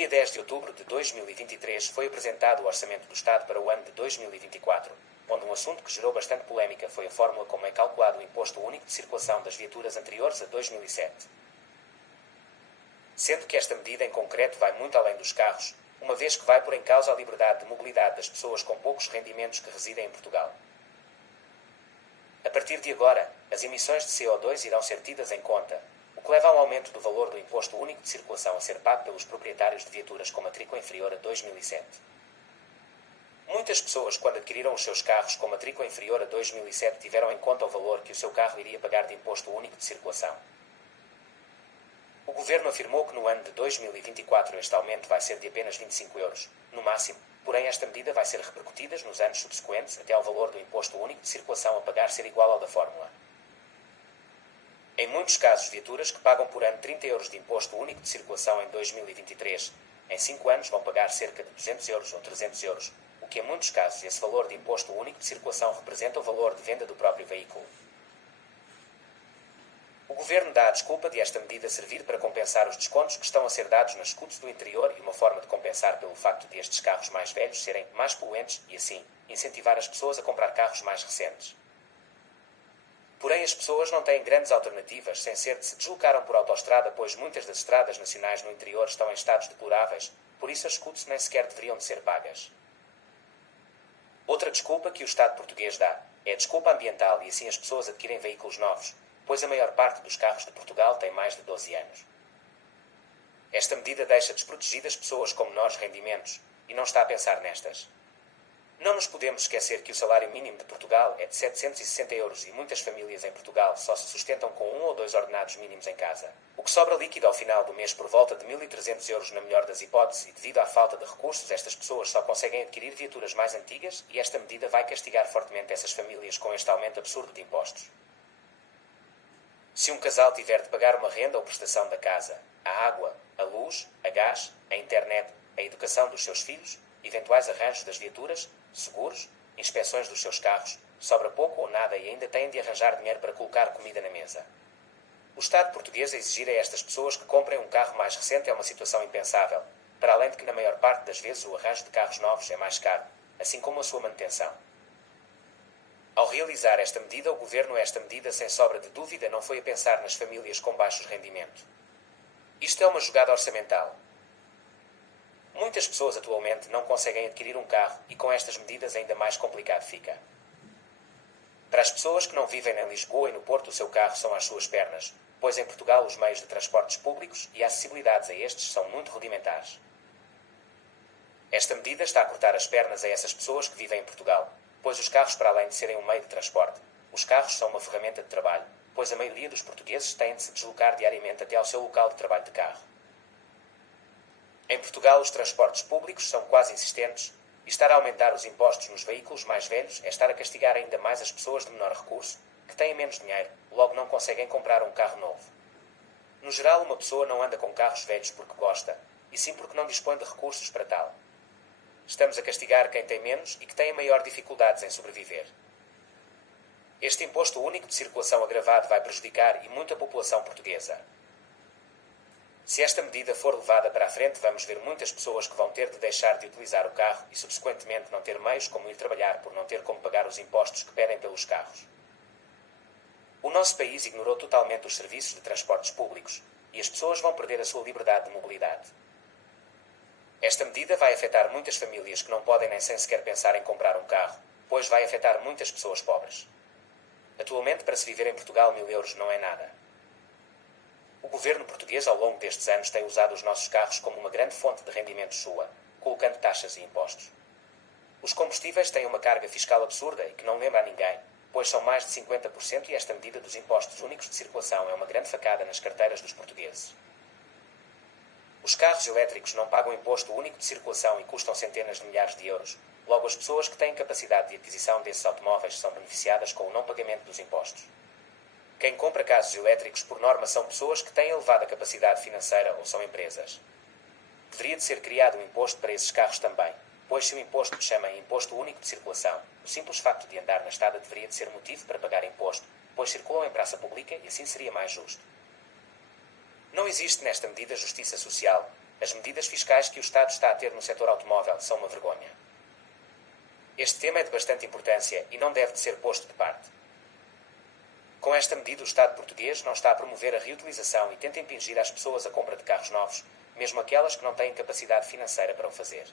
dia 10 de outubro de 2023 foi apresentado o Orçamento do Estado para o ano de 2024, onde um assunto que gerou bastante polémica foi a fórmula como é calculado o Imposto Único de Circulação das viaturas anteriores a 2007. Sendo que esta medida em concreto vai muito além dos carros, uma vez que vai pôr em causa a liberdade de mobilidade das pessoas com poucos rendimentos que residem em Portugal. A partir de agora, as emissões de CO2 irão ser tidas em conta, o que leva a um aumento do valor do Imposto Único de Circulação a ser pago pelos proprietários de viaturas com matrícula inferior a 2007. Muitas pessoas, quando adquiriram os seus carros com matrícula inferior a 2007, tiveram em conta o valor que o seu carro iria pagar de Imposto Único de Circulação. O Governo afirmou que no ano de 2024 este aumento vai ser de apenas 25 euros, no máximo, porém esta medida vai ser repercutida nos anos subsequentes até ao valor do Imposto Único de Circulação a pagar ser igual ao da fórmula. Em muitos casos, viaturas que pagam por ano 30 euros de Imposto Único de Circulação em 2023, em 5 anos vão pagar cerca de 200 euros ou 300 euros, o que em muitos casos esse valor de Imposto Único de Circulação representa o valor de venda do próprio veículo. O Governo dá a desculpa de esta medida servir para compensar os descontos que estão a ser dados nas scooters do interior e uma forma de compensar pelo facto de estes carros mais velhos serem mais poluentes e, assim, incentivar as pessoas a comprar carros mais recentes. Porém, as pessoas não têm grandes alternativas, sem ser de se deslocaram por autoestrada, pois muitas das estradas nacionais no interior estão em estados deploráveis, por isso as scooters nem sequer deveriam de ser pagas. Outra desculpa que o Estado português dá é a desculpa ambiental e assim as pessoas adquirem veículos novos, pois a maior parte dos carros de Portugal tem mais de 12 anos. Esta medida deixa desprotegidas pessoas com menores rendimentos e não está a pensar nestas. Não nos podemos esquecer que o salário mínimo de Portugal é de 760 euros e muitas famílias em Portugal só se sustentam com 1 ou 2 ordenados mínimos em casa, o que sobra líquido ao final do mês por volta de 1.300 euros na melhor das hipóteses e devido à falta de recursos estas pessoas só conseguem adquirir viaturas mais antigas e esta medida vai castigar fortemente essas famílias com este aumento absurdo de impostos. Se um casal tiver de pagar uma renda ou prestação da casa, a água, a luz, a gás, a internet, a educação dos seus filhos, eventuais arranjos das viaturas, seguros, inspeções dos seus carros, sobra pouco ou nada e ainda têm de arranjar dinheiro para colocar comida na mesa. O Estado português a exigir a estas pessoas que comprem um carro mais recente é uma situação impensável, para além de que na maior parte das vezes o arranjo de carros novos é mais caro, assim como a sua manutenção. Ao realizar esta medida, o Governo esta medida sem sobra de dúvida não foi a pensar nas famílias com baixos rendimentos. Isto é uma jogada orçamental. Muitas pessoas atualmente não conseguem adquirir um carro e com estas medidas ainda mais complicado fica. Para as pessoas que não vivem em Lisboa e no Porto o seu carro são as suas pernas, pois em Portugal os meios de transportes públicos e as acessibilidades a estes são muito rudimentares. Esta medida está a cortar as pernas a essas pessoas que vivem em Portugal, pois os carros, para além de serem um meio de transporte, os carros são uma ferramenta de trabalho, pois a maioria dos portugueses têm de se deslocar diariamente até ao seu local de trabalho de carro. Em Portugal, os transportes públicos são quase inexistentes e estar a aumentar os impostos nos veículos mais velhos é estar a castigar ainda mais as pessoas de menor recurso, que têm menos dinheiro, logo não conseguem comprar um carro novo. No geral, uma pessoa não anda com carros velhos porque gosta, e sim porque não dispõe de recursos para tal. Estamos a castigar quem tem menos e que tem maior dificuldades em sobreviver. Este imposto único de circulação agravado vai prejudicar e muito a população portuguesa. Se esta medida for levada para a frente, vamos ver muitas pessoas que vão ter de deixar de utilizar o carro e, subsequentemente, não ter meios como ir trabalhar por não ter como pagar os impostos que pedem pelos carros. O nosso país ignorou totalmente os serviços de transportes públicos e as pessoas vão perder a sua liberdade de mobilidade. Esta medida vai afetar muitas famílias que não podem nem sem sequer pensar em comprar um carro, pois vai afetar muitas pessoas pobres. Atualmente, para se viver em Portugal, 1.000 euros não é nada. O Governo português, ao longo destes anos, tem usado os nossos carros como uma grande fonte de rendimentos sua, colocando taxas e impostos. Os combustíveis têm uma carga fiscal absurda e que não lembra a ninguém, pois são mais de 50% e esta medida dos impostos únicos de circulação é uma grande facada nas carteiras dos portugueses. Os carros elétricos não pagam imposto único de circulação e custam centenas de milhares de euros, logo as pessoas que têm capacidade de aquisição desses automóveis são beneficiadas com o não pagamento dos impostos. Quem compra carros elétricos por norma são pessoas que têm elevada capacidade financeira ou são empresas. Deveria de ser criado um imposto para esses carros também, pois se o imposto se chama Imposto Único de Circulação, o simples facto de andar na estrada deveria de ser motivo para pagar imposto, pois circulam em praça pública e assim seria mais justo. Não existe nesta medida justiça social, As medidas fiscais que o Estado está a ter no setor automóvel são uma vergonha. Este tema é de bastante importância e não deve de ser posto de parte. Com esta medida, o Estado português não está a promover a reutilização e tenta impingir às pessoas a compra de carros novos, mesmo aquelas que não têm capacidade financeira para o fazer.